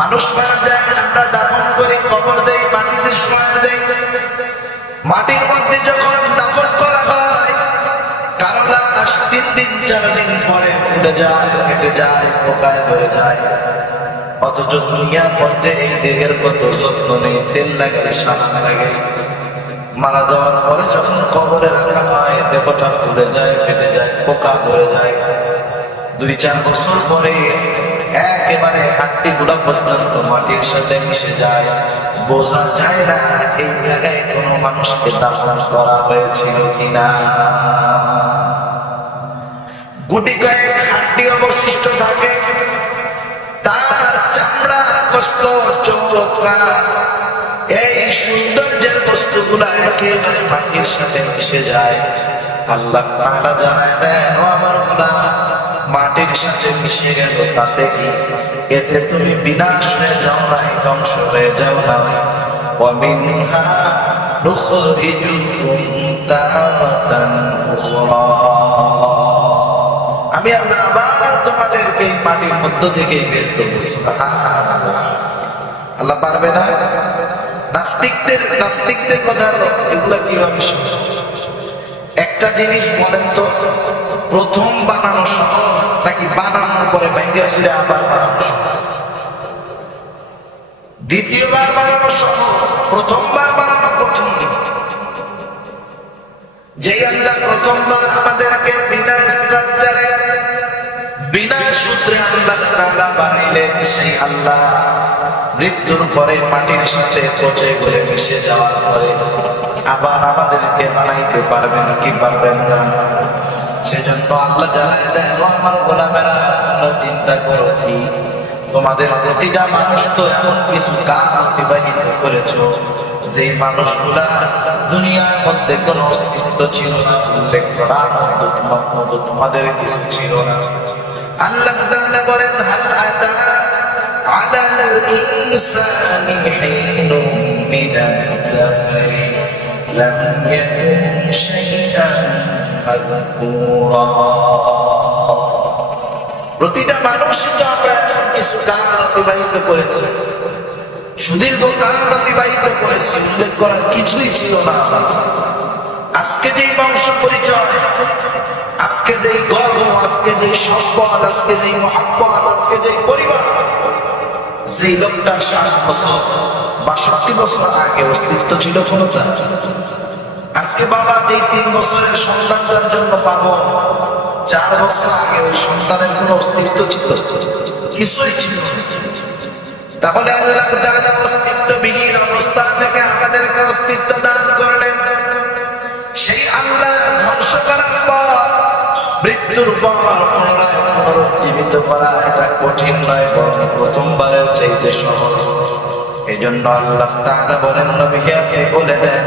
মানুষ মারা যায়, আমরা দাফন করি, কবর দেই মাটিতে শোয়া দেই। মাটির মধ্যে যখন দাফন করা হয় কারও লাশ তিন দিন, চার দিন পরে ফুটে যায়, ফেটে যায়, পোকায় ধরে যায়। অথচ দুনিয়ার মধ্যে এই দেহের কত যত্ন নেই, তেল লাগে সাবান লাগে। মারা যাওয়ার পরে যখন কবরে রাখা হয়, দেহটা ফুলে যায়, ফেটে যায়, পোকা ধরে যায়। দুই চার বছর পরে একেবারে হাড্ডি গুলা পর্যন্ত মাটির সাথে মিশে যায়। বোঝা যায় না এই জায়গায় কোনো মানুষকে দাফন করা হয়েছিল কিনা। গুটি কয়েক হাড্ডি অবশিষ্ট থাকে। তার চামড়া, কষ্ট চোখ এই সৌন্দর্যের বস্তুগুলা একেবারে মাটির সাথে মিশে যায়। আল্লাহ তাআলা জানায় দেন আমার গোলাম মাটির সাথে মিশে গেল তাতে কি এতে তুমি বিনাশ হয়ে যাও নাই ধ্বংস হয়ে যাও না ومنها نخرجكم تارة أخرى আমি আল্লাহ আবার তোমাদেরকে এই মাটির মধ্য থেকে বের করবো সুবহানাল্লাহ। আল্লাহ পারবে না নাস্তিকদের নাস্তিকদের কথা এগুলা কিভাবে সম্ভব? একটা জিনিস বলেন তো প্রথম বানানো সহজ, নাকি বানানোর পরে ব্যাঙ্গে ফিরে আবার বানানো সহজ? দ্বিতীয়বার বানানো সহজ, প্রথমবার বানানো কঠিন। যেই আল্লাহ প্রথমবার আমাদেরকে বিনা স্ট্রাকচারে বিনা সূত্রে আল্লাহ তাআলা বানাইলেন, সেই আল্লাহ মৃত্যুর পরে মাটির সাথে পচে করে মিশে যাওয়ার পরে আবার আমাদেরকে বানাইতে পারবেন কি পারবেন না? সেজন্য আল্লাহ জানাই আমার গোলামেরা চিন্তা করো কি? তোমাদের প্রতিটা মানুষ তো এমন কিছু কাজ অতিবাহিত করেছ, যেই মানুষগুলা দুনিয়ার মধ্যে কোনো অস্তিত্ব ছিল না, উল্লেখ করার তোমার মতো তোমাদের কিছু ছিল না। আল্লাহ বলেন, হাল আলাল ইনসানি মিনাদ দাহরি লাম ইয়াকুন প্রতিটা মানুষ তো আমরা কিছু কাল অতিবাহিত করেছি। সুদীর্ঘ কাল অতিবাহিত করেছি, উল্লেখ করার কিছুই ছিল না। আজকে যেই বংশ পরিচয়, আজকে যেই গর্ব, আজকে যেই সম্পদ, আজকে যেই মহাব্বত, আজকে যেই পরিবার, যেই লোকটা ষাট বছর বাষট্টি বছর আগে অস্তিত্ব ছিল কোনটা আজকে বাবা যেই তিন বছরের সন্তানটার জন্য পাবো, চার বছর আগে ওই সন্তানের কোনো অস্তিত্ব ছিল কিছুই ছিল। তাহলে আল্লাহ তাআলা অস্তিত্ববিহীন অস্তিত্ব সেই আল্লাহ ধ্বংস মৃত্যুর করা এটা কঠিন নয় চাইতে সহজ আল্লাহ বলেন নবীকে বলে দেন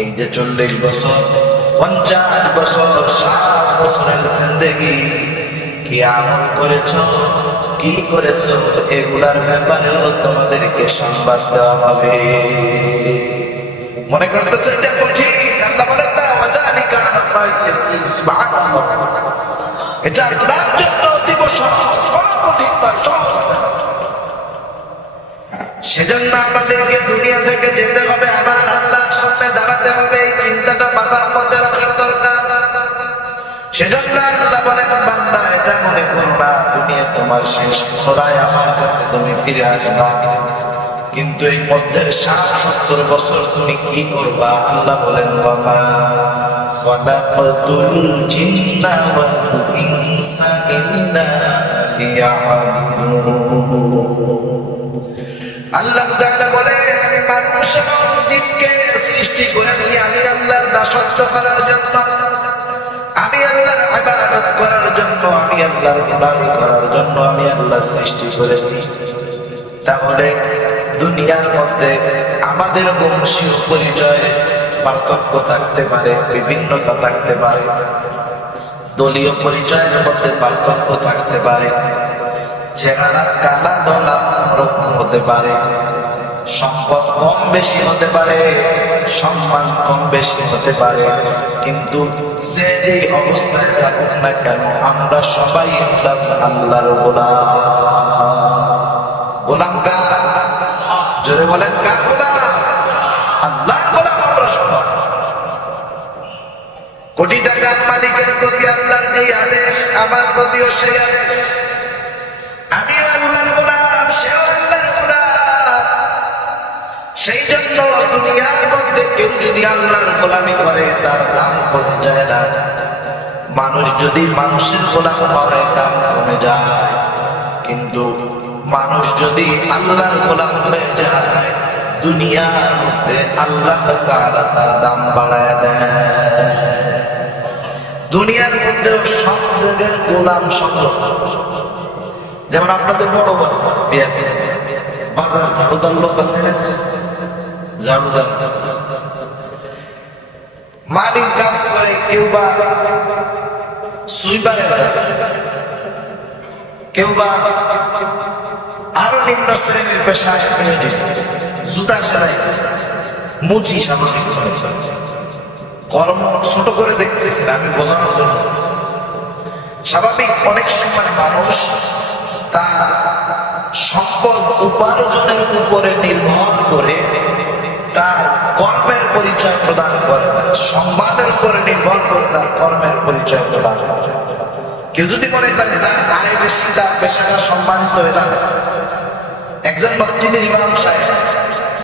এই যে চল্লিশ বছর, পঞ্চাশ বছর, ষাট বছরের জিন্দগি, কি আমল করেছ, কি করেছ, এগুলার ব্যাপারেও তোমাদেরকে সংবাদ দেওয়া হবে। মনে করতেছে এটা এটা আপনার জন্য অতীব সহজ, কঠিন নয়, সহজ। সেজন্য আমাদেরকে দুনিয়া থেকে যেতে হবে। আবার আল্লাহর সামনে দাঁড়াতে হবে, এই চিন্তাটা মাথার মধ্যে রাখার দরকার। সেজন্য আল্লাহ বলেন, বান্দা, এটা মনে করবা, দুনিয়া তোমার শেষ পুনরায় আমার কাছে তুমি ফিরে আসবা। কিন্তু এই মধ্যের ষাট, সত্তর বছর তুমি কি করবা? আল্লাহ বলেন বাবা খলাকতুল ইনসা আল্লাহ বলে, আমি সৃষ্টি করেছি। আমি আল্লাহর করার জন্য। আমি আল্লাহর আল্লাহর গোলামি করার জন্য আমি আল্লাহ সৃষ্টি করেছি। তাহলে দুনিয়ার মধ্যে আমাদের বংশীয় পরিচয়ে পার্থক্য থাকতে পারে, বিভিন্নতা থাকতে পারে। দলীয় পরিচয়ের মধ্যে পার্থক্য থাকতে পারে। চেহারা, কালা দলা রকম হতে পারে। সম্পদ কম বেশি হতে পারে, সম্মান কম বেশি হতে পারে। কিন্তু যে যে অবস্থায় থাকুক না কেন, আমরা সবাই আল্লাহর গোলাম। গোলাম জোরে বলেন আল্লাহ গোলাম? আমরা সবাই। কোটি টাকার মালিকের প্রতি আল্লাহর যে আদেশ, আমার প্রতিও সেই কেউ যদি আল্লাহর গোলামি করে, তার দাম কমে যায় না। মানুষ যদি মানুষের গোলাম হয় দাম কমে যায়। কিন্তু মানুষ যদি আল্লাহর গোলাম হয়ে যায়, দুনিয়ার মধ্যে আল্লাহ দাম বাড়ায় দেয়। দুনিয়ার মধ্যে সব গোলাম যেমন আপনাদের বড়। মালিক কাজ করে, কেউ বা সুইপারের কাজ কেউ বা আরও নিম্ন শ্রেণির পেশা জুতা সেলাই, মুচি ছোট করে দেখতেছেন, আমি বোঝানোর জন্য। স্বাভাবিক, অনেক সময় মানুষ তার সম্পদ উপার্জনের উপরে নির্ভর করে তার পরিচয় প্রদান করে সম্মানের উপরে নির্ভর করে তার কর্মের পরিচয় প্রদান করে। কেউ যদি মনে করে যার আয় বেশি তার পেশাটা সম্মানিত এটা না একজন মসজিদের ইমাম সাহেব